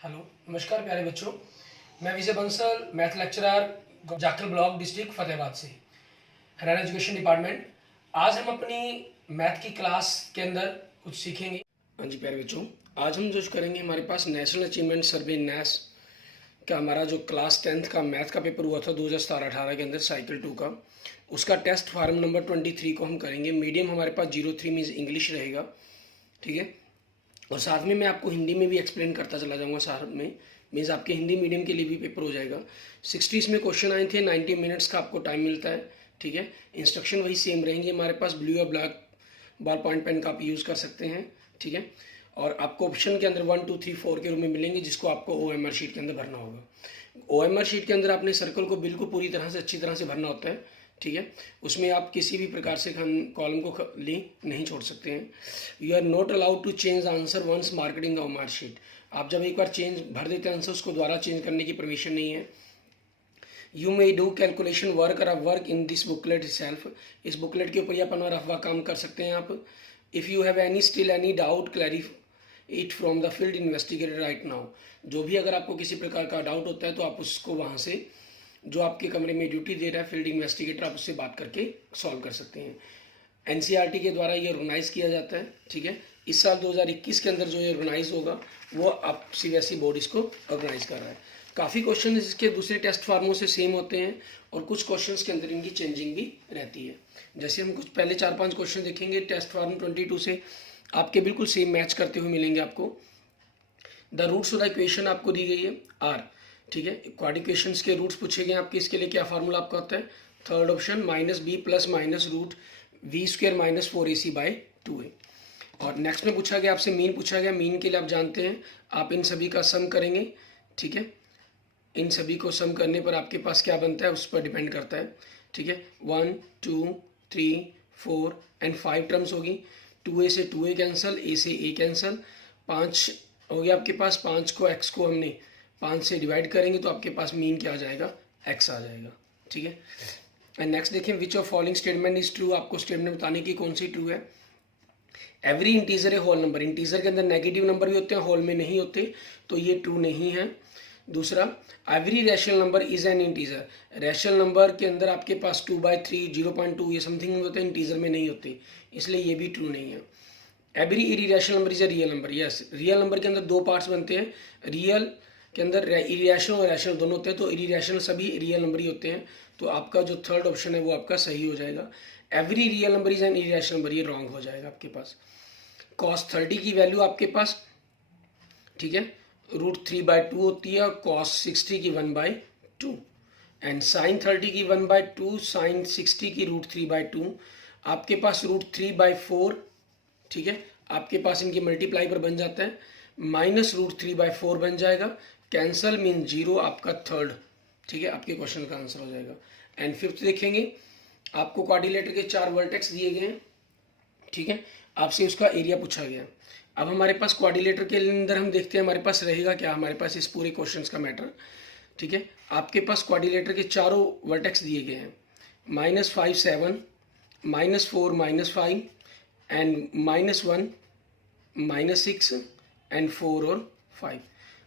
Hello, नमस्कार प्यारे बच्चों। मैं Vijay Bansal, math lecturer, Jakhal block, district Fatehabad से, हरियाणा एजुकेशन डिपार्टमेंट। आज हम अपनी मैथ की क्लास के अंदर कुछ सीखेंगे। हाँ जी प्यारे बच्चों, आज हम जो करेंगे, हमारे पास नेशनल अचीवमेंट सर्वे नैस का हमारा जो क्लास 10th का मैथ का पेपर हुआ था 2017-18 के अंदर, साइकिल 2 का, उसका टेस्ट फार्म नंबर 23 को हम करेंगे। मीडियम हमारे पास 03 मीन्स इंग्लिश रहेगा, ठीक है। और साथ में मैं आपको हिंदी में भी एक्सप्लेन करता चला जाऊंगा साथ में, मीन्स आपके हिंदी मीडियम के लिए भी पेपर हो जाएगा। 60 इसमें क्वेश्चन आए थे, 90 मिनट्स का आपको टाइम मिलता है, ठीक है। इंस्ट्रक्शन वही सेम रहेंगे हमारे पास, ब्लू या ब्लैक बॉल पॉइंट पेन का आप यूज़ कर सकते हैं, ठीक है। और आपको ऑप्शन के अंदर 1 2 3 4 के रूप में मिलेंगे, जिसको आपको OMR शीट के अंदर भरना होगा। OMR शीट के अंदर आपने सर्कल को बिल्कुल पूरी तरह से अच्छी तरह से भरना होता है, ठीक है। उसमें आप किसी भी प्रकार से कॉलम को नहीं छोड़ सकते हैं। You are not allowed to change answer once marked in the OMR sheet. आप जब एक बार चेंज भर देते हैं आंसर, उसको दोबारा चेंज करने की परमिशन नहीं है। You may do calculation work और work in this booklet self. इस बुकलेट के ऊपर ही अपन रफवा काम कर सकते हैं आप। If you have any still any doubt clarify it from the field investigated right now. जो भी अगर आपको किसी प्रकार का डाउट होता है तो आप उसको वहाँ से, जो आपके कमरे में ड्यूटी दे रहा है फील्ड इन्वेस्टिगेटर, आप उससे बात करके सॉल्व कर सकते हैं। NCERT के द्वारा ये ऑर्गेनाइज किया जाता है, ठीक है। इस साल 2021 के अंदर जो ये ऑर्गेनाइज होगा वो आप CBSE बोर्ड इसको ऑर्गेनाइज कर रहा है। काफ़ी क्वेश्चन इसके दूसरे टेस्ट फार्मों से सेम होते हैं और कुछ क्वेश्चंस के अंदर इनकी चेंजिंग भी रहती है। जैसे हम कुछ पहले 4-5 क्वेश्चन देखेंगे टेस्ट फार्म 22 से, आपके बिल्कुल सेम मैच करते हुए मिलेंगे आपको। The roots of the equation आपको दी गई है आर, ठीक है। क्वाड इक्वेशंस के रूट्स पूछे गए आपके, इसके लिए क्या फार्मूला आपका होता है? Third option -b plus minus root v² - 4ac/2a। और नेक्स्ट में पूछा गया आपसे मीन पूछा गया। मीन के लिए आप जानते हैं, आप इन सभी का सम करेंगे, ठीक है। इन सभी को सम करने पर आपके पास क्या बनता है उस पर डिपेंड करता है, ठीक है। 1 2 3 4 एंड 5 टर्म्स होगी। 2a से 2a कैंसल, a से a कैंसल, 5 हो गया आपके पास। 5 को x को हमने 5 से डिवाइड करेंगे तो आपके पास मीन क्या आ जाएगा? x आ जाएगा, ठीक है। एंड नेक्स्ट देखें, which of following statement is true. आपको स्टेटमेंट बताने की कौन सी ट्रू है। एवरी इंटीजर है होल नंबर। इंटीजर के अंदर नेगेटिव नंबर भी होते हैं, होल में नहीं होते, तो ये ट्रू नहीं है। दूसरा, every rational number is an integer. Rational number के अंदर आपके पास 2/3 0.2 ये समथिंग होते हैं, इंटीजर में नहीं होते, इसलिए ये भी ट्रू नहीं है। Every irrational number is a real number. Yes, real number के अंदर दो पार्ट्स बनते हैं, रियल के अंदर इरेशनल और रैशनल दोनों होते हैं, तो इरेशनल सभी रियल नंबर ही होते हैं, तो आपका जो थर्ड ऑप्शन है वो आपका सही हो जाएगा। Every real number is an irrational number, ये रॉन्ग हो जाएगा आपके पास। cos 30 की वैल्यू आपके पास, ठीक है, √3/2 होती है, और cos 60 की 1/2 एंड sin 30 की 1/2, sin 60 की √3/2, आपके पास √3/4, ठीक है। आपके पास इनकी मल्टीप्लाई पर बन जाता है, -√3/4 बन जाएगा, कैंसल मीन 0, आपका थर्ड, ठीक है, आपके क्वेश्चन का आंसर हो जाएगा। एंड फिफ्थ देखेंगे, आपको क्वाड्रिलेटर के 4 वर्टेक्स दिए गए हैं, ठीक है, आपसे उसका एरिया पूछा गया। अब हमारे पास क्वाड्रिलेटर के अंदर हम देखते हैं हमारे पास रहेगा क्या, हमारे पास इस पूरे क्वेश्चंस का मैटर, ठीक है। आपके पास क्वाड्रिलेटर के चारों वर्टेक्स दिए गए हैं, -5 7, -4 -5 एंड -1 -6 एंड 4 और 5।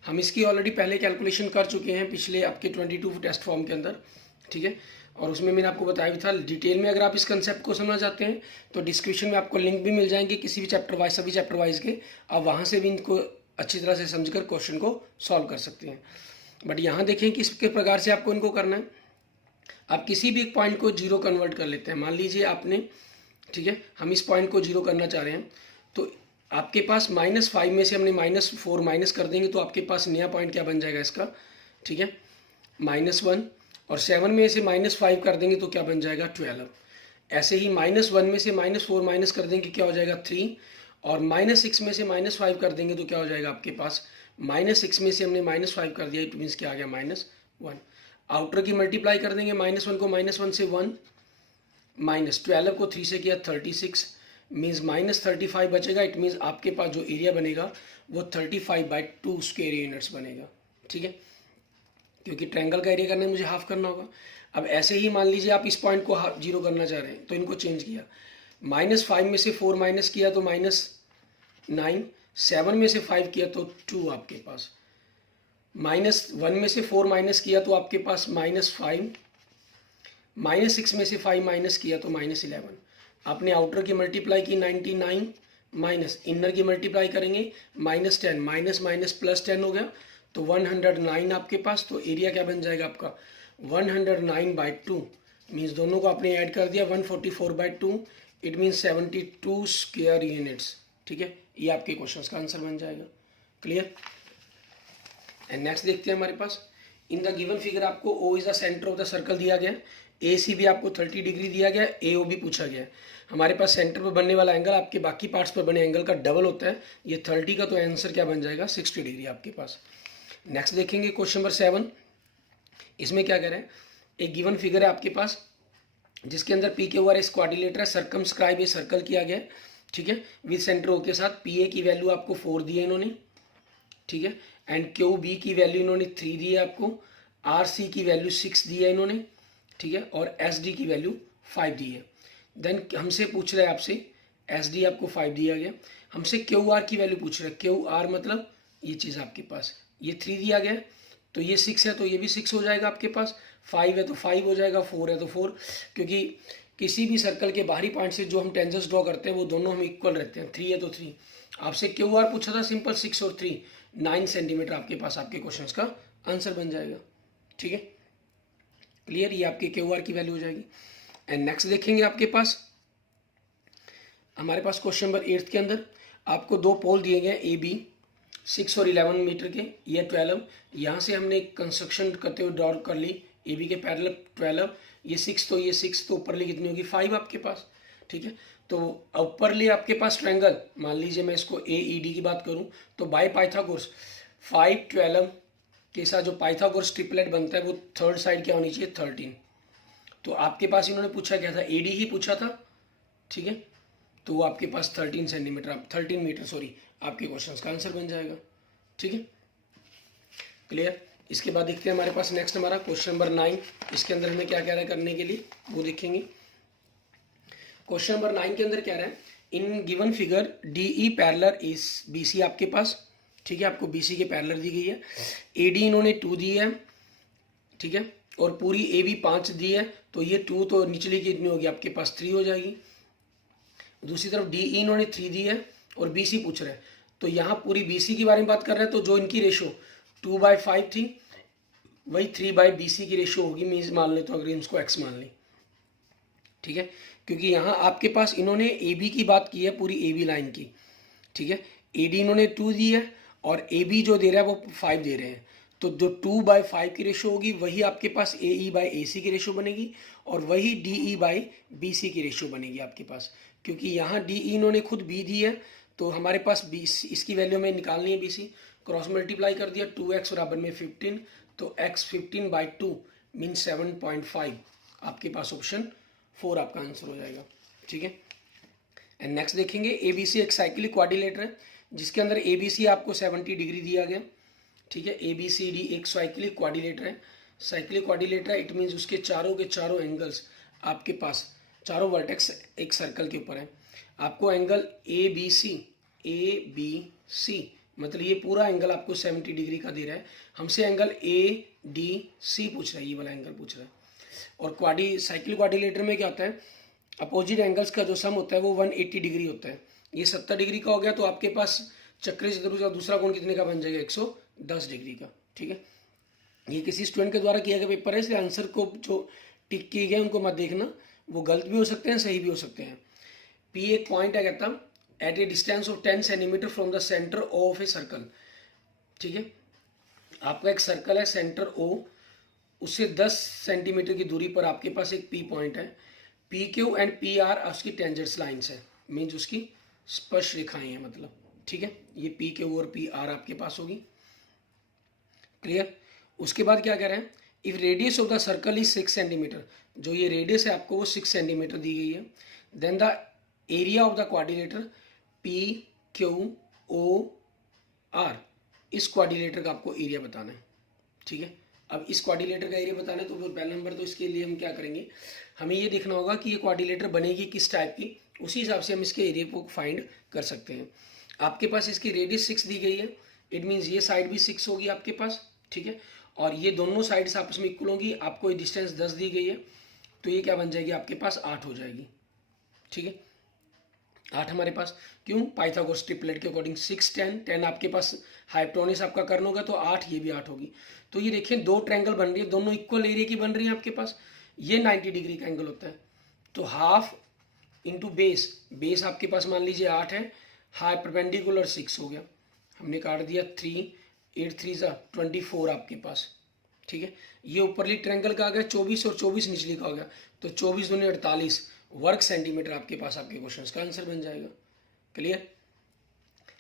हम इसकी ऑलरेडी पहले कैलकुलेशन कर चुके हैं पिछले आपके 22 टेस्ट फॉर्म के अंदर, ठीक है। और उसमें मैंने आपको बताया भी था डिटेल में। अगर आप इस कंसेप्ट को समझना चाहते हैं तो डिस्क्रिप्शन में आपको लिंक भी मिल जाएंगे किसी भी चैप्टर वाइज, सभी चैप्टर वाइज के, आप वहाँ से भी इनको अच्छी तरह से समझकर क्वेश्चन को सॉल्व कर सकते हैं। बट यहाँ देखें किस प्रकार से आपको इनको करना है। आप किसी भी एक पॉइंट को 0 कन्वर्ट कर लेते हैं। मान लीजिए आपने, ठीक है, हम इस पॉइंट को 0 करना चाह रहे हैं, तो आपके पास -5 में से हमने -4 माइनस कर देंगे तो आपके पास नया पॉइंट क्या बन जाएगा इसका, ठीक है, -1, और 7 में से -5 कर देंगे तो क्या बन जाएगा 12। ऐसे ही -1 में से -4 माइनस कर देंगे क्या हो जाएगा 3, और -6 में से -5 कर देंगे तो क्या हो जाएगा आपके पास, -6 में से हमने -5 कर दिया, इट मीन्स क्या आ गया -1। आउटर की मल्टीप्लाई कर देंगे, -1 को -1 से 1, -12 को 3 से किया 36, मीन्स -35 बचेगा। इट मीन्स आपके पास जो एरिया बनेगा वो 35/2 स्क्वायर यूनिट्स बनेगा, ठीक है, क्योंकि ट्रायंगल का एरिया करने में मुझे हाफ करना होगा। अब ऐसे ही मान लीजिए आप इस पॉइंट को 0 करना चाह रहे हैं, तो इनको चेंज किया, -5 में से 4 माइनस किया तो -9, 7 में से 5 किया तो 2 आपके पास, -1 में से 4 माइनस किया तो आपके पास -5, -6 में से 5 माइनस किया तो -11। आपने आउटर की मल्टीप्लाई की 99 माइनस इनर की मल्टीप्लाई करेंगे -10, माइनस माइनस प्लस 10 हो गया तो 109 आपके पास। तो एरिया क्या बन जाएगा आपका 109/2, मीन्स दोनों को आपने ऐड कर दिया 144/2, इट मीन्स 72 स्क्वायर यूनिट्स। ठीक है, ये आपके क्वेश्चन का आंसर बन जाएगा। क्लियर। एंड नेक्स्ट देखते हैं हमारे पास, इन द गिवन फिगर आपको O is the centre of the circle दिया गया है, AC भी आपको 30 डिग्री दिया गया है, AO भी पूछा गया है। हमारे पास सेंटर पर बनने वाला एंगल आपके बाकी पार्ट्स पर बने एंगल का डबल होता है, ये 30 का, तो आंसर क्या बन जाएगा 60 डिग्री आपके पास। नेक्स्ट देखेंगे क्वेश्चन नंबर 7, इसमें क्या कह रहे हैं, एक गिवन फिगर है आपके पास जिसके अंदर PQR इस क्वाड्रिलेटरल सर्कमस्क्राइब ये सर्कल किया गया है। ठीक है, विद सेंटर O के साथ PA की वैल्यू आपको 4 दी है इन्होंने। ठीक है, एंड QB की वैल्यू इन्होंने 3 दी है आपको, RC की वैल्यू 6 दी है इन्होंने। ठीक है, और SD की वैल्यू 5 दी है। देन हमसे पूछ रहे हैं आपसे, SD आपको 5 दिया गया, हमसे QR की वैल्यू पूछ रहे हैं। QR मतलब ये चीज़ आपके पास, ये 3 दिया गया, तो ये 6 है तो ये भी 6 हो जाएगा आपके पास, 5 है तो 5 हो जाएगा, 4 है तो 4, क्योंकि किसी भी सर्कल के बाहरी पॉइंट से जो हम टेंजेंट्स ड्रॉ करते हैं वो दोनों हम इक्वल रहते हैं। 3 है तो 3, आपसे QR पूछा था सिंपल, 6 और 3 9 सेंटीमीटर आपके पास आपके क्वेश्चन का आंसर बन जाएगा। ठीक है, क्लियर, ये आपके QR की वैल्यू हो जाएगी। एंड नेक्स्ट देखेंगे आपके पास, हमारे पास क्वेश्चन नंबर 8 के अंदर आपको दो पोल दिए गए AB 6 और 11 मीटर के, ये 12, यहाँ से हमने कंस्ट्रक्शन करते हुए ड्रॉ कर ली AB के पैरेलल 12, ये 6 तो ये 6 तो ऊपरली कितनी होगी 5 आपके पास। ठीक है, तो ऊपरली आपके पास ट्रायंगल, मान लीजिए मैं इसको AED की बात करूं तो बाय पाइथागोरस 5 12 के साथ जो पाइथागोरस ट्रिपलेट बनता है वो थर्ड साइड क्या होनी चाहिए 13। तो आपके पास इन्होंने पूछा क्या था, AD ही पूछा था। ठीक है, तो वो आपके पास 13 सेंटीमीटर 13 मीटर सॉरी आपके क्वेश्चन का आंसर बन जाएगा। ठीक है, क्लियर। इसके बाद देखते हैं हमारे पास नेक्स्ट हमारा क्वेश्चन नंबर 9, इसके अंदर हमें क्या कह रहा है करने के लिए वो देखेंगे। क्वेश्चन नंबर 9 के अंदर क्या रहा है, in given figure DE parallel is BC आपके पास। ठीक है, आपको BC के पैरेलल दी गई है, AD इन्होंने 2 दी है। ठीक है, और पूरी AB 5 दी है, तो ये 2 तो निचली कितनी होगी आपके पास 3 हो जाएगी। दूसरी तरफ DE इन्होंने 3 दी है और BC पूछ रहे हैं, तो यहाँ पूरी BC के बारे में बात कर रहे हैं, तो जो इनकी रेशो 2/5 थी वही 3/BC की रेशो होगी, मीन्स मान ले तो अगर इसको x मान लें। ठीक है, क्योंकि यहाँ आपके पास इन्होंने AB की बात की है पूरी AB लाइन की। ठीक है, AD इन्होंने 2 दी है और AB जो दे रहा है वो 5 दे रहे हैं, तो जो 2/5 की रेशो होगी वही आपके पास AE/AC की रेशो बनेगी और वही DE/BC की रेशो बनेगी आपके पास, क्योंकि यहाँ DE इन्होंने खुद B दी है, तो हमारे पास इसकी वैल्यू में निकालनी है BC, क्रॉस मल्टीप्लाई कर दिया 2x बराबर में 15, तो x 15/2 मीन 7.5 आपके पास ऑप्शन 4 आपका आंसर हो जाएगा। ठीक है, एंड नेक्स्ट देखेंगे ABC एक साइक्लिक क्वाड्रिलेटर है जिसके अंदर ABC आपको 70 डिग्री दिया गया। ठीक है, ABCD एक साइक्लिक क्वाड्रिलेटर है, साइक्लिक क्वाड्रिलेटर है, इट मीन्स उसके चारों के चारों एंगल्स आपके पास चारों वर्टेक्स एक सर्कल के ऊपर है। आपको एंगल ABC मतलब ये पूरा एंगल आपको 70 डिग्री का दे रहा है, हमसे एंगल ADC पूछ रहा है, ये वाला एंगल पूछ रहा है। और साइक्लिक क्वाड्रिलेटर में क्या होता है, अपोजिट एंगल्स का जो सम होता है वो 180 डिग्री होता है। ये 70 डिग्री का हो गया तो आपके पास चक्रीय चतुर्भुज का दूसरा कोण कितने का बन जाएगा 110 डिग्री का। ठीक है, ये किसी स्टूडेंट के द्वारा किया गया पेपर है, इसलिए आंसर को जो टिक किए गए उनको मत देखना, वो गलत भी हो सकते हैं सही भी हो सकते हैं। P एक पॉइंट है कहता at a distance of 10 centimetre from the centre of a circle. ठीक है, आपका एक सर्कल है सेंटर O, उससे 10 सेंटीमीटर की दूरी पर आपके पास एक P पॉइंट है, PQ एंड PR उसकी टेंजेंट्स लाइन्स है, मीन्स उसकी स्पर्श रेखाएं हैं मतलब। ठीक है, ये PQ और PR आपके पास होगी। क्लियर। उसके बाद क्या कह रहे हैं, if radius of the circle is 6 centimetre, जो ये रेडियस है आपको वो 6 सेंटीमीटर दी गई है, then the area of the quadrilateral PQOR, इस क्वाड्रिलेटर का आपको एरिया बताना है। ठीक है, अब इस क्वाड्रिलेटर का एरिया बताना है तो पहला नंबर तो इसके लिए हम क्या करेंगे, हमें ये देखना होगा कि ये क्वाड्रिलेटर बनेगी किस टाइप की, उसी हिसाब से हम इसके एरिया को फाइंड कर सकते हैं। आपके पास इसकी रेडियस 6 दी गई है, इट मीन्स ये साइड भी 6 होगी आपके पास। ठीक है। और ये दोनों साइड्स आपस में इक्वल होंगी, आपको ये डिस्टेंस 10 दी गई है, तो ये क्या बन जाएगी आपके पास 8 हो जाएगी, ठीक है। 8 हमारे पास, क्यों, पाइथागोरस ट्रिपलेट के अकॉर्डिंग 6 10 10 आपके पास हाइपोटेन्यूज आपका कर्न होगा, तो 8, ये भी 8 होगी। तो ये देखिए दो ट्रायंगल बन रही है, दोनों इक्वल एरिया की बन रही है आपके पास। ये 90 डिग्री का एंगल होता है, तो हाफ इंटू बेस आपके पास मान लीजिए 8 है, हाई परपेंडिकुलर 6 हो गया, हमने काट दिया 3, 8 3 सा 24 आपके पास, ठीक है। ये ऊपरली ट्रायंगल का आ गया 24 और 24 निचली का हो गया, तो 24 दूनी 48 वर्ग सेंटीमीटर आपके पास आपके क्वेश्चन का आंसर बन जाएगा। क्लियर।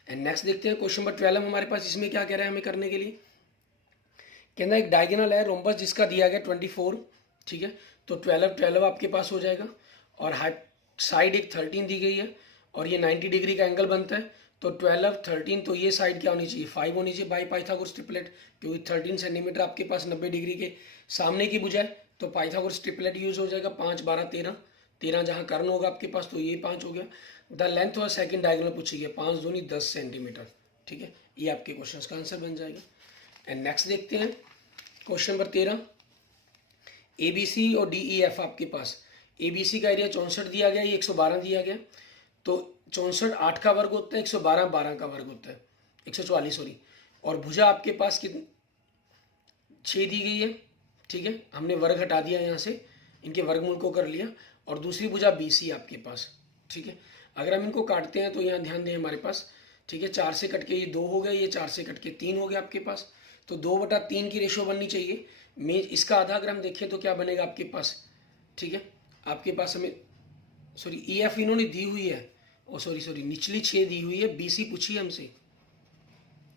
एंड नेक्स्ट देखते हैं क्वेश्चन नंबर 12 हमारे पास, इसमें क्या कह रहा है हमें करने के लिए। कहना एक डायगोनल है रोम्बस जिसका दिया गया 24, ठीक है, तो 12 12 आपके पास हो जाएगा, और साइड एक 13 दी गई है, और ये 90 डिग्री का एंगल बनता है, तो 12 13, तो ये साइड क्या होनी चाहिए 5 होनी चाहिए बाई पाइथागोरस ट्रिपलेट, क्योंकि 13 सेंटीमीटर आपके पास 90 डिग्री के सामने की भुजा है, तो पाइथागोरस ट्रिपलेट यूज हो जाएगा। 5 12 13, 13 जहाँ कर्न होगा आपके पास, तो ये 5 हो गया। द लेंथ और सेकंड डायगोनल पूछी गई 5 दूनी 10 सेंटीमीटर, ठीक है, ये आपके क्वेश्चन का आंसर बन जाएगा। एंड नेक्स्ट देखते हैं क्वेश्चन नंबर 13, ABC और DEF आपके पास। ABC का एरिया 64 दिया गया, ये 112 दिया गया, तो 64 8 का वर्ग होता है, 112 12 का वर्ग होता है, 144 सॉरी, और भुजा आपके पास कितनी 6 दी गई है, ठीक है, हमने वर्ग हटा दिया यहाँ से, इनके वर्गमूल को कर लिया, और दूसरी भुजा BC आपके पास, ठीक है। अगर हम इनको काटते हैं तो यहाँ ध्यान दें हमारे पास, ठीक है, 4 से कट के ये 2 हो गया, ये 4 से कट के 3 हो गया आपके पास, तो 2/3 की रेशो बननी चाहिए। इसका आधा अगर हम देखें तो क्या बनेगा आपके पास, ठीक है, आपके पास हमें सॉरी EF इन्होंने दी हुई है, ओ सॉरी निचली 6 दी हुई है, BC पूछी है हमसे,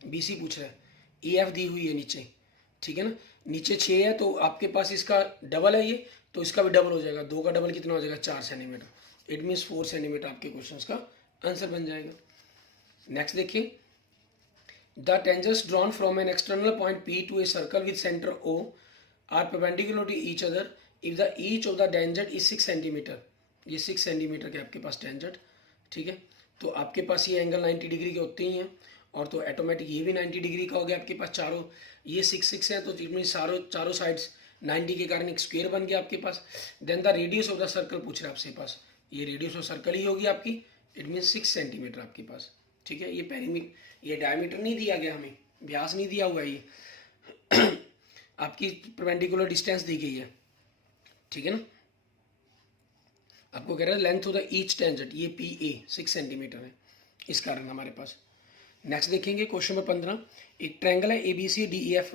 BC पूछ रहा है, EF दी हुई है नीचे, ठीक है ना, नीचे 6 है, तो आपके पास इसका डबल है ये, तो इसका भी डबल हो जाएगा, 2 का डबल कितना हो जाएगा 4 सेंटीमीटर, इट मीन्स 4 सेंटीमीटर आपके क्वेश्चन का आंसर बन जाएगा। नेक्स्ट देखिए, the tangents drawn from an external point P to a circle with centre O are perpendicular to each other if the each of the tangent is 6 centimetre, ये 6 centimetre के आपके पास tangent, ठीक है, तो आपके पास ये एंगल 90 डिग्री के होते ही हैं, और तो ऑटोमेटिक ये भी 90 डिग्री का हो गया आपके पास, चारों ये 6 6 है, तो इट मीन चारों साइड्स 90 के कारण एक स्क्वायर बन गया आपके पास। Then the radius of the circle पूछ रहा है आपसे पास, ये रेडियस ऑफ सर्कल ही होगी आपकी, इट मीन 6 सेंटीमीटर आपके पास, ठीक है। ये पेरीमीटर, ये डायमीटर नहीं दिया गया हमें, व्यास नहीं दिया हुआ है, ये आपकी परपेंडिकुलर डिस्टेंस दी गई है, ठीक है ना। आपको कह रहा है length of the each tangent, ये PA 6 सेंटीमीटर है, इस कारण हमारे पास। नेक्स्ट देखेंगे क्वेश्चन नंबर 15, एक ट्रायंगल है ABC DEF,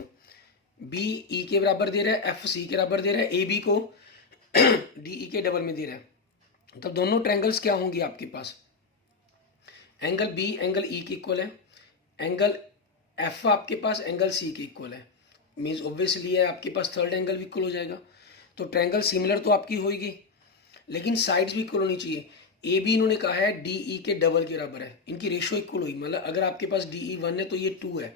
BE के बराबर दे रहा है, FC के बराबर दे रहा है, AB को DE के डबल में दे रहा है, तब दोनों ट्रायंगल्स क्या होंगे आपके पास, एंगल B एंगल E के इक्वल है, एंगल F आपके पास एंगल C के इक्वल है, मीन्स ऑब्वियसली है आपके पास थर्ड एंगल भी इक्वल हो जाएगा, तो ट्रायंगल सिमिलर तो आपकी होगी, लेकिन साइड्स भी इक्वल होनी चाहिए। AB इन्होंने कहा है DE के डबल के बराबर है, इनकी रेशो इक्वल हुई, मतलब अगर आपके पास DE 1 है तो ये 2 है,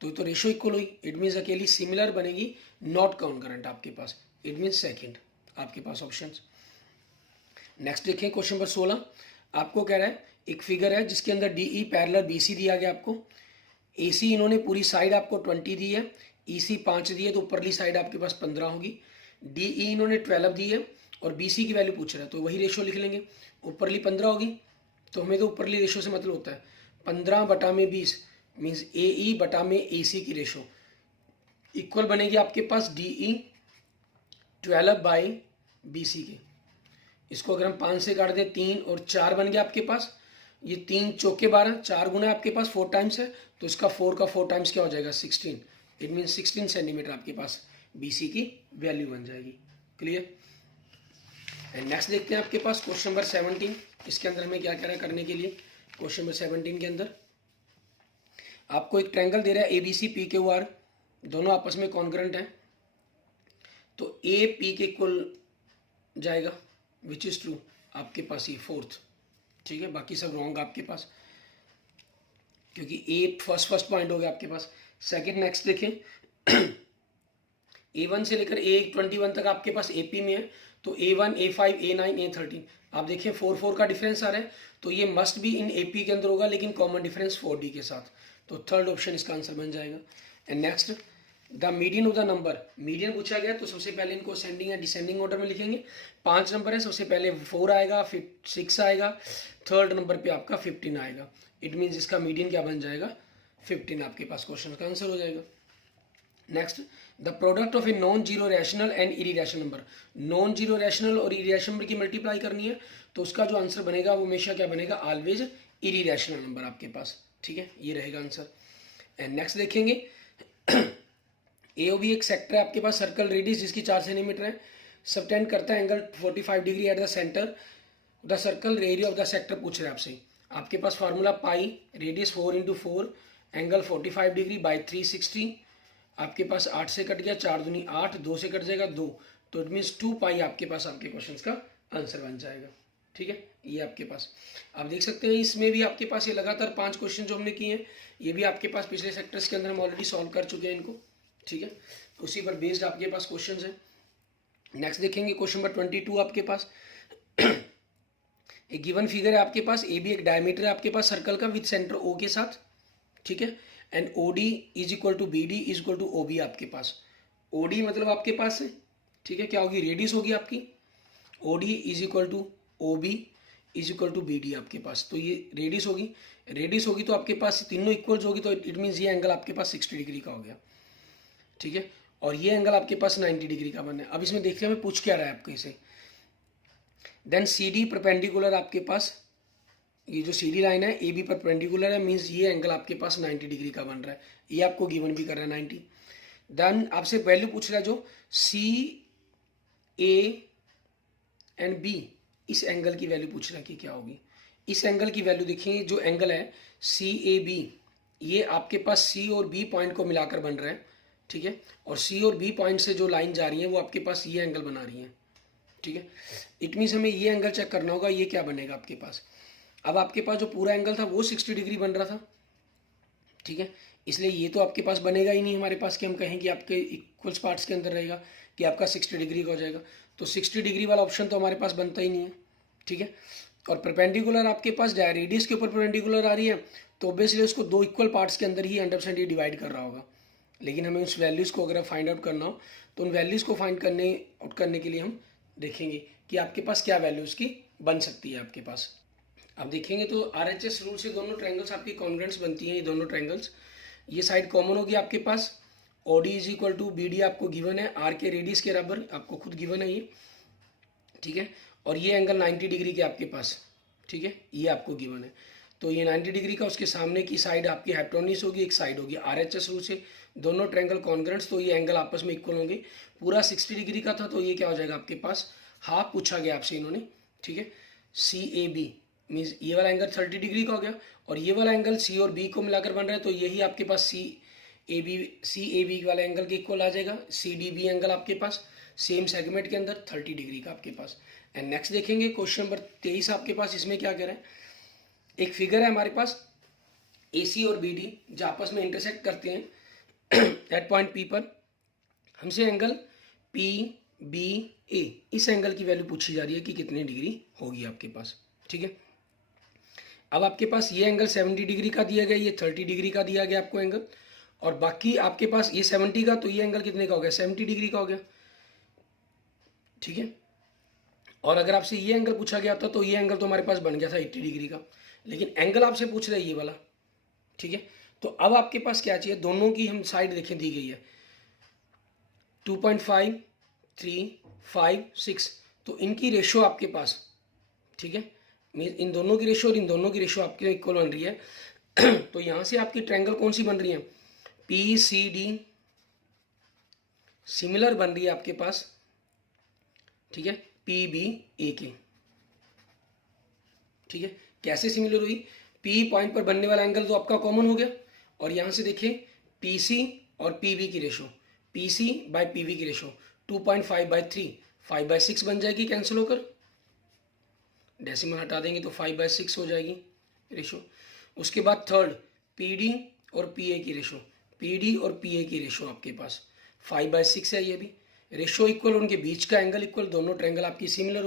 तो रेशो इक्वल हुई, इट मीन्स अकेली सिमिलर बनेगी, नॉट कॉन्करेंट आपके पास, इट मीन्स सेकंड आपके पास ऑप्शन। नेक्स्ट देखें क्वेश्चन नंबर 16, आपको कह रहा है एक फिगर है जिसके अंदर DE पैरेलल BC दिया गया आपको, AC इन्होंने पूरी साइड आपको 20 दी है, EC 5 दी है, तो ऊपरली साइड आपके पास 15 होगी, DE इन्होंने 12 दी है, और BC की वैल्यू पूछ रहा है, तो वही रेशो लिख लेंगे, ऊपरली 15 होगी, तो हमें तो ऊपरली रेशो से मतलब होता है 15/20 मीन्स AE/AC की रेशो इक्वल बनेगी आपके पास DE 12/BC के। इसको अगर हम 5 से काट दें 3 और 4 बन गया आपके पास, ये 3 चौके 12, 4 गुना आपके पास 4 टाइम्स है, तो इसका 4 का 4 टाइम्स क्या हो जाएगा 16, इट मीन 16 सेंटीमीटर आपके पास BC की वैल्यू बन जाएगी। क्लियर। एंड नेक्स्ट देखते हैं आपके पास क्वेश्चन नंबर 17, इसके अंदर हमें क्या कह रहा है करने के लिए। क्वेश्चन नंबर 17 के अंदर आपको एक ट्रायंगल दे रहा है ABC PQR, दोनों आपस में कॉन्ग्रुएंट है, तो A P के इक्वल जाएगा, विच इज ट्रू आपके पास ये फोर्थ, ठीक है, बाकी सब रॉन्ग आपके पास, क्योंकि A फर्स्ट पॉइंट हो गया आपके पास। सेकंड नेक्स्ट देखें, A1 से लेकर A21 तक आपके पास AP में है, तो A1 A5 A9 A13 आप देखिए 4 4 का डिफरेंस आ रहा है, तो ये मस्ट भी इन AP के अंदर होगा, लेकिन कॉमन डिफरेंस 4D के साथ, तो थर्ड ऑप्शन इसका आंसर बन जाएगा। And next the median of the number, median पूछा गया तो सबसे पहले इनको असेंडिंग या डिसेंडिंग ऑर्डर में लिखेंगे। 5 नंबर है, सबसे पहले 4 आएगा, फिर 6 आएगा, थर्ड नंबर पे आपका 15 आएगा। इट मीन्स इसका मीडियन क्या बन जाएगा, 15 आपके पास क्वेश्चन का आंसर हो जाएगा। Next, the product of a non zero rational and irrational number, non zero rational और इरीरेशनल नंबर की मल्टीप्लाई करनी है तो उसका जो आंसर बनेगा वो हमेशा क्या बनेगा, ऑलवेज इरीरेशनल नंबर आपके पास। ठीक है, ये रहेगा आंसर। एंड नेक्स्ट देखेंगे, ए ओ बी एक सेक्टर है आपके पास, सर्कल रेडियस जिसकी 4 सेंटीमीटर है, सबटेंड करता है angle 45 degree at the centre the circle, area of the sector पूछ रहे हैं आपसे। आपके पास formula pi, radius 4 into 4, angle 45 degree by 360, आपके पास 8 से कट गया, 4 दूनी 8, 2 से कट जाएगा 2, तो इट मीन्स 2 पाई आपके पास आपके क्वेश्चन का आंसर बन जाएगा। ठीक है, ये आपके पास आप देख सकते हैं। इसमें भी आपके पास ये लगातार 5 क्वेश्चन जो हमने किए हैं ये भी आपके पास पिछले सेक्टर्स के अंदर हम ऑलरेडी सॉल्व कर चुके हैं इनको। ठीक है, उसी पर बेस्ड आपके पास क्वेश्चन है। नेक्स्ट देखेंगे क्वेश्चन नंबर 22 आपके पास एक गिवन फिगर है आपके पास, ए बी एक डायमीटर है आपके पास सर्कल का विद सेंटर ओ के साथ। ठीक है, and O D is equal to B D is equal to O B आपके पास। ओ डी मतलब आपके पास है, ठीक है, क्या होगी, रेडियस होगी आपकी, O D is equal to O B is equal to B D आपके पास। तो ये रेडियस होगी तो आपके पास तीनों इक्वल्स होगी, तो इट मीन्स ये एंगल आपके पास 60 डिग्री का हो गया। ठीक है, और ये एंगल आपके पास 90 डिग्री का बना है। अब इसमें देखते हैं हमें पूछ क्या रहा है आपको इसे। देन सी डी परपेंडिकुलर आपके पास, ये जो सी डी लाइन है ए बी परपेंडिकुलर है, मीन्स ये एंगल आपके पास 90 डिग्री का बन रहा है। ये आपको गिवन भी कर रहा है 90। देन आपसे वैल्यू पूछ रहा है जो सी ए एंड बी, इस एंगल की वैल्यू पूछ रहा है कि क्या होगी। इस एंगल की वैल्यू देखिए, जो एंगल है सी ए बी, ये आपके पास सी और बी पॉइंट को मिलाकर बन रहा है। ठीक है, और सी और बी पॉइंट से जो लाइन जा रही है वो आपके पास ये एंगल बना रही है। ठीक है, इट मीन्स हमें ये एंगल चेक करना होगा, ये क्या बनेगा आपके पास। अब आपके पास जो पूरा एंगल था वो 60 डिग्री बन रहा था। ठीक है, इसलिए ये तो आपके पास बनेगा ही नहीं हमारे पास कि हम कहें कि आपके इक्वल्स पार्ट्स के अंदर रहेगा कि आपका 60 डिग्री का हो जाएगा। तो 60 डिग्री वाला ऑप्शन तो हमारे पास बनता ही नहीं है। ठीक है, और परपेंडिकुलर आपके पास रेडियस के ऊपर परपेंडिकुलर आ रही है, तो ऑब्वियसली उसको 2 इक्वल पार्ट्स के अंदर ही 100% डिवाइड कर रहा होगा। लेकिन हमें उस वैल्यूज़ को अगर फाइंड आउट करना हो तो उन वैल्यूज़ को फाइंड करने के लिए हम देखेंगे कि आपके पास क्या वैल्यूज़ की बन सकती है आपके पास। अब देखेंगे तो RHS रूल से दोनों ट्रायंगल्स आपकी कॉन्ग्रुएंट्स बनती हैं। ये दोनों ट्रायंगल्स, ये साइड कॉमन होगी आपके पास। OD is equal to BD आपको गिवन है, R के रेडियस के बराबर आपको खुद गिवन है ये। ठीक है, और ये एंगल 90 डिग्री के आपके पास। ठीक है, ये आपको गिवन है, तो ये 90 डिग्री का, उसके सामने की साइड आपकी हाइपोटेन्यूज होगी, एक साइड होगी। RHS रूल से दोनों ट्रायंगल कॉन्ग्रुएंट्स, तो ये एंगल आपस में इक्वल होंगे। पूरा 60 डिग्री का था तो ये क्या हो जाएगा आपके पास, हाफ पूछा गया आपसे इन्होंने। ठीक है, CAB मीन्स ये वाला एंगल 30 डिग्री का हो गया, और ये वाला एंगल C और B को मिलाकर बन रहा है, तो यही आपके पास CAB वाला एंगल के इक्वल आ जाएगा। CDB एंगल आपके पास सेम सेगमेंट के अंदर 30 डिग्री का आपके पास। एंड नेक्स्ट देखेंगे क्वेश्चन नंबर 23 आपके पास। इसमें क्या कह रहे हैं, एक फिगर है हमारे पास, AC और BD जो आपस में इंटरसेक्ट करते हैं एट पॉइंट P पर। हमसे एंगल PBA, इस एंगल की वैल्यू पूछी जा रही है कि कितनी डिग्री होगी आपके पास। ठीक है, अब आपके पास ये एंगल 70 डिग्री का दिया गया, ये 30 डिग्री का दिया गया आपको एंगल, और बाकी आपके पास ये 70 का, तो ये एंगल कितने का हो गया, 70 डिग्री का हो गया। ठीक है, और अगर आपसे ये एंगल पूछा गया था तो ये एंगल तो हमारे पास बन गया था 80 डिग्री का, लेकिन एंगल आपसे पूछ रहा है ये वाला। ठीक है, तो अब आपके पास क्या चाहिए, दोनों की हम साइड देखें दी गई है 2.5, 3, 5, 6, तो इनकी रेशो आपके पास। ठीक है, इन दोनों की रेशो और इन दोनों की रेशो आपके इक्वल बन रही है तो यहां से आपकी ट्रायंगल कौन सी बन रही है, PCD सिमिलर बन रही है आपके पास। ठीक है, PBA के। ठीक है, कैसे सिमिलर हुई, P पॉइंट पर बनने वाला एंगल तो आपका कॉमन हो गया, और यहां से देखिए PC और PB की रेशो, PC बाय PB की रेशो 2.5/3, 5/6 बन जाएगी कैंसिल होकर, डेसिमल हटा देंगे तो 5/6 हो जाएगी रेशो। उसके बाद थर्ड PD और PA की रेशो, PD और PA की रेशो आपके पास 5/6 है। ये भी रेशो इक्वल, उनके बीच का एंगल इक्वल, दोनों ट्रायंगल आपकी सिमिलर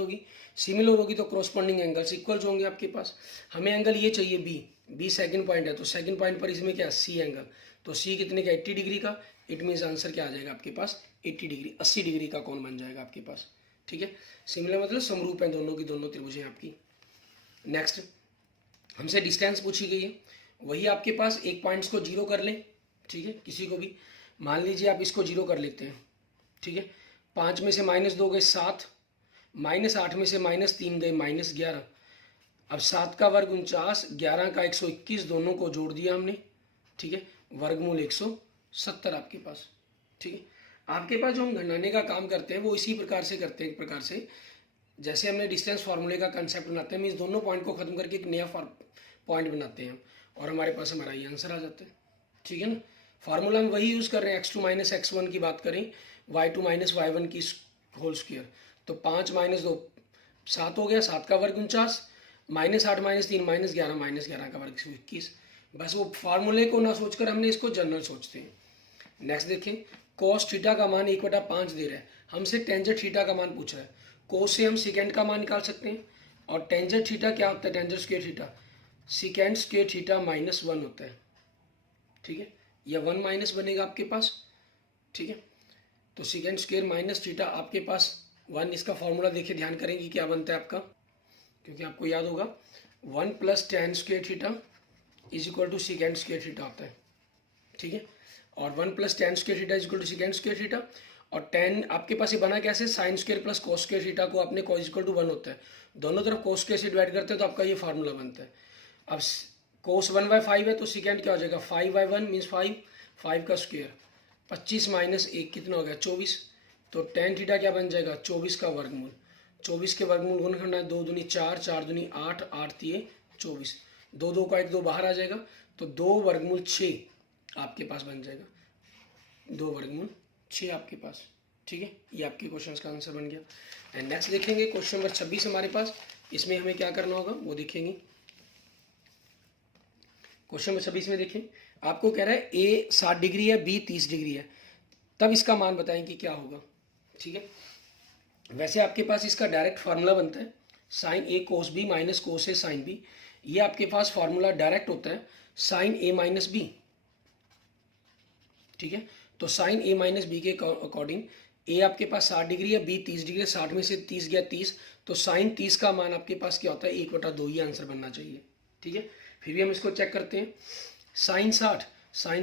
होगी तो कॉरस्पॉन्डिंग एंगल्स इक्वल्स होंगे आपके पास। हमें एंगल ये चाहिए B सेकंड पॉइंट है, तो सेकंड पॉइंट पर इसमें क्या C एंगल, तो सी कितने का 80 डिग्री का, इट मीन्स आंसर क्या आ जाएगा आपके पास 80 डिग्री, 80 डिग्री का कोण बन जाएगा आपके पास। ठीक है, सिमिलर मतलब समरूप है दोनों की दोनों त्रिभुजें आपकी। नेक्स्ट हमसे डिस्टेंस पूछी गई है, वही आपके पास एक पॉइंट्स को जीरो कर लें। ठीक है, किसी को भी मान लीजिए आप इसको जीरो कर लेते हैं। ठीक है, 5 में से -2 गए 7, -8 में से -3 गए -11। अब 7 का वर्ग 49, 11 का 121, दोनों को जोड़ दिया हमने। ठीक है, वर्गमूल 170 आपके पास। ठीक है, आपके पास जो हम घटाने का काम करते हैं वो इसी प्रकार से करते हैं, एक प्रकार से जैसे हमने डिस्टेंस फार्मूले का कंसेप्ट बनाते हैं, मीन्स दोनों पॉइंट को खत्म करके एक नया पॉइंट बनाते हैं और हमारे पास हमारा ये आंसर आ जाता है। ठीक है ना, फार्मूला हम वही यूज़ कर रहे हैं। x2 - x1 की बात करें, y2 - y1 की होल स्क्वायर, तो 5 - 2 7 हो गया, 7 का वर्ग 49, -8 - 3 -11, -11 का वर्ग 121। बस वो फार्मूले को ना सोचकर हमने इसको जनरल सोचते हैं। नेक्स्ट देखें, cos थीटा का मान 1/5 दे रहा है, हमसे टेंजेंट थीटा का मान पूछ रहा है। cos से हम सेकेंड का मान निकाल सकते हैं, और टेंजेंट थीटा क्या होता है, tangent square theta second square theta -1 होता है। ठीक है, या 1 माइनस बनेगा आपके पास। ठीक है, तो सेकेंड स्क्वायर माइनस थीटा आपके पास 1, इसका फॉर्मूला देखिए, ध्यान करेंगे क्या बनता है आपका, क्योंकि आपको याद होगा 1 + tan square theta = second square theta होता है। ठीक है, और 1 + tan square theta = second square theta, और tan आपके पास ये बना कैसे, sine square plus cos square theta को आपने cos = 1 होता है, दोनों तरफ cos स्क्वायर से डिवाइड करते हैं तो आपका ये फार्मूला बनता है। अब cos 1/5 है तो सेकेंड क्या हो जाएगा, 5/1 मीन्स 5 का स्क्वायर, 25 - 1 कितना हो गया 24, तो tan थीटा क्या बन जाएगा 24 का वर्गमूल, 24 के वर्गमूल गुण करना है, 2 दूनी 4, 4 दूनी 8, 8 तिये 24, 2 2 का 1 2 बाहर आ जाएगा, तो 2 वर्गमूल 6 आपके पास बन जाएगा, 2 वर्गमूल 6 आपके पास। ठीक है, ये आपके क्वेश्चन का आंसर बन गया। एंड नेक्स्ट देखेंगे क्वेश्चन नंबर 26 हमारे पास, इसमें हमें क्या करना होगा वो देखेंगे। क्वेश्चन नंबर 26 में देखें, आपको कह रहा है ए 60 डिग्री है, बी 30 डिग्री है, तब इसका मान बताएं कि क्या होगा। ठीक है, वैसे आपके पास इसका डायरेक्ट फार्मूला बनता है sin a cos b - cos a sin b, ये आपके पास फार्मूला डायरेक्ट होता है sin a - b। ठीक है, तो sin a - b के अकॉर्डिंग a आपके पास 60 डिग्री है, b 30 डिग्री है, 60 में से 30 गया 30, तो sin 30 का मान आपके पास क्या होता है 1/2, ही आंसर बनना चाहिए। ठीक है, फिर भी हम इसको चेक करते हैं, sin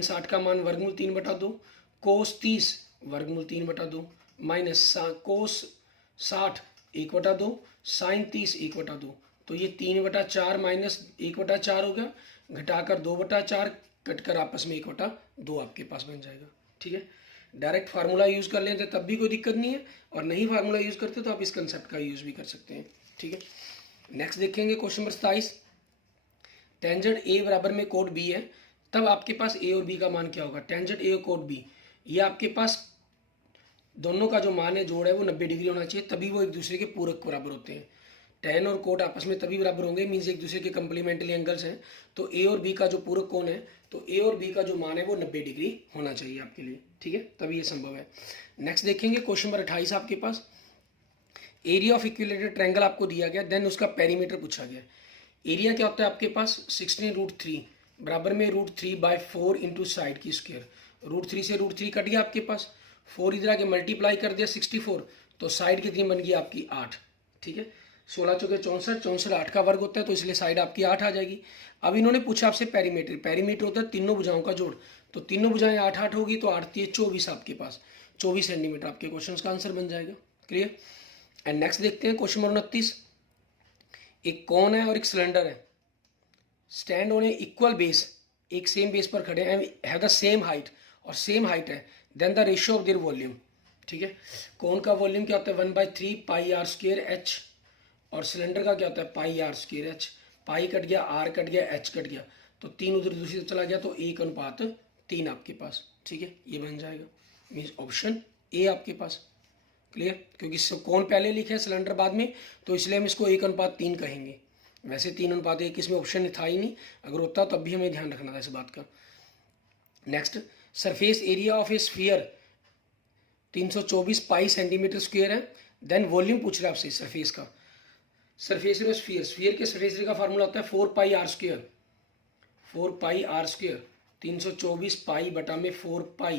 60 का मान वर्गमूल 3/2, cos 30 वर्गमूल 3/2, माइनस cos 60 1/2, sin 30 1/2, तो ये 3/4 माइनस 1/4 हो गया, घटाकर 2/4, कटकर आपस में 1/2 आपके पास बन जाएगा। ठीक है, डायरेक्ट फार्मूला यूज़ कर लेते तब भी कोई दिक्कत नहीं है, और नहीं फार्मूला यूज़ करते तो आप इस कंसेप्ट का यूज़ भी कर सकते हैं। ठीक है, नेक्स्ट देखेंगे क्वेश्चन नंबर 27, टेंजेंट ए बराबर में कोड बी है, तब आपके पास ए और बी का मान क्या होगा। टेंजेंट ए और कोड बी, ये आपके पास दोनों का जो मान है जोड़ है वो 90 डिग्री होना चाहिए, तभी वो एक दूसरे के पूरक बराबर होते हैं। टेन और कोट आपस में तभी बराबर होंगे, मीन्स एक दूसरे के कंप्लीमेंट्री एंगल्स हैं, तो ए और बी का जो पूरक कोण है, तो ए और बी का जो मान है वो 90 डिग्री होना चाहिए आपके लिए। ठीक है, तभी ये संभव है। नेक्स्ट देखेंगे क्वेश्चन नंबर 28 आपके पास, एरिया ऑफ इक्विलेटरल ट्रायंगल आपको दिया गया, देन उसका पेरीमीटर पूछा गया। एरिया क्या होता है आपके पास 16√3 बराबर में √3/4 इंटू साइड की स्क्वायर, √3 से √3 कट गया आपके पास, 4 इधर आके मल्टीप्लाई कर दिया 64, तो साइड कितनी बन गई आपकी 8। ठीक है, 16 चौके 64, 64 8 का वर्ग होता है, तो इसलिए साइड आपकी 8 आ जाएगी। अब इन्होंने पूछा आपसे पेरीमीटर, पेरीमीटर होता है तीनों भुजाओं का जोड़, तो तीनों भुजाएं 8 8 होगी, तो 8 3 24 आपके पास, 24 सेंटीमीटर आपके क्वेश्चन का आंसर बन जाएगा। क्लियर। एंड नेक्स्ट देखते हैं क्वेश्चन नंबर 29, एक कोन है और एक सिलेंडर है, stand on a equal base, एक सेम बेस पर खड़े हैं, हैव द सेम हाइट, और सेम हाइट है, then the ratio of their volume. ठीक है, कोन का वॉल्यूम क्या होता है 1/3 πr² h, और सिलेंडर का क्या होता है πr² h, पाई कट गया, आर कट गया, एच कट गया, तो 3 उधर दूसरी तरफ चला गया, तो 1:3 आपके पास। ठीक है, ये बन जाएगा, मीन्स ऑप्शन ए आपके पास। क्लियर, क्योंकि कौन पहले लिखे है सिलेंडर बाद में, तो इसलिए हम इसको 1:3 कहेंगे। वैसे 3:1 इसमें ऑप्शन था ही नहीं, अगर होता तब भी हमें ध्यान रखना था इस बात का। Next, surface area of A sphere 324 pi centimetre square है, देन वॉल्यूम पूछ रहा है आपसे सरफेस का। सरफेस स्फीयर, स्फीयर के सरफेस एरिया का फार्मूला होता है 4 πr², 4 πr², 324 पाई बटा में 4 पाई,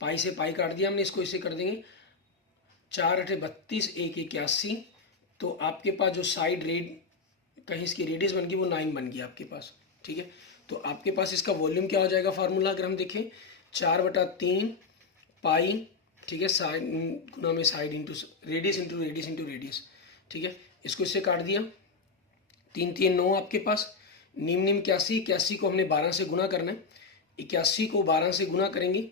पाई से पाई काट दिया हमने, इसको इसे कर देंगे 4 8 32 1 81। तो आपके पास जो साइड कहीं इसकी रेडियस बन गई वो 9 बन गई आपके पास, ठीक है। तो आपके पास इसका वॉल्यूम क्या हो जाएगा फार्मूला अगर हम देखें, 4/3 पाई, ठीक है, साइड गुना में side into radius into radius into radius, ठीक है। इसको इससे काट दिया, 3 3 9 आपके पास, निम निम 81, 81 को हमने 12 से गुना करना है, 81 को 12 से गुना करेंगे,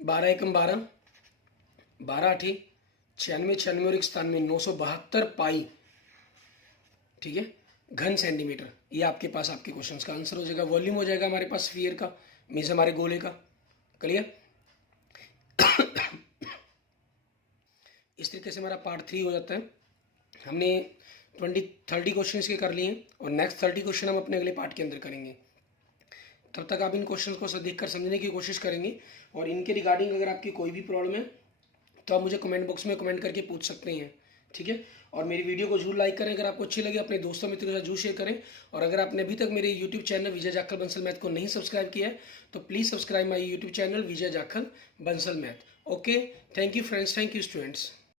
12 एकम 12, 12 8 96, 96 और 97 972 पाई, ठीक है, घन सेंटीमीटर। ये आपके पास आपके क्वेश्चंस का आंसर हो जाएगा। वॉल्यूम हो जाएगा हमारे पास स्फीयर का, मीन्स हमारे गोले का। क्लियर। इस तरीके से हमारा पार्ट 3 हो जाता है। हमने 30 क्वेश्चन के कर लिए और नेक्स्ट 30 क्वेश्चन हम अपने अगले पार्ट के अंदर करेंगे। तब तक आप इन क्वेश्चंस को देख कर समझने की कोशिश करेंगे और इनके रिगार्डिंग अगर आपकी कोई भी प्रॉब्लम है तो आप मुझे कमेंट बॉक्स में कमेंट करके पूछ सकते हैं, ठीक है। और मेरी वीडियो को जरूर लाइक करें, अगर आपको अच्छी लगे अपने दोस्तों मित्रों के साथ जरूर शेयर करें। और अगर आपने अभी तक मेरे यूट्यूब चैनल विजय जाखल बंसल मैथ को नहीं सब्सक्राइब किया है तो please subscribe my YouTube channel Vijay Jakhal Bansal math. Okay, thank you friends, thank you students.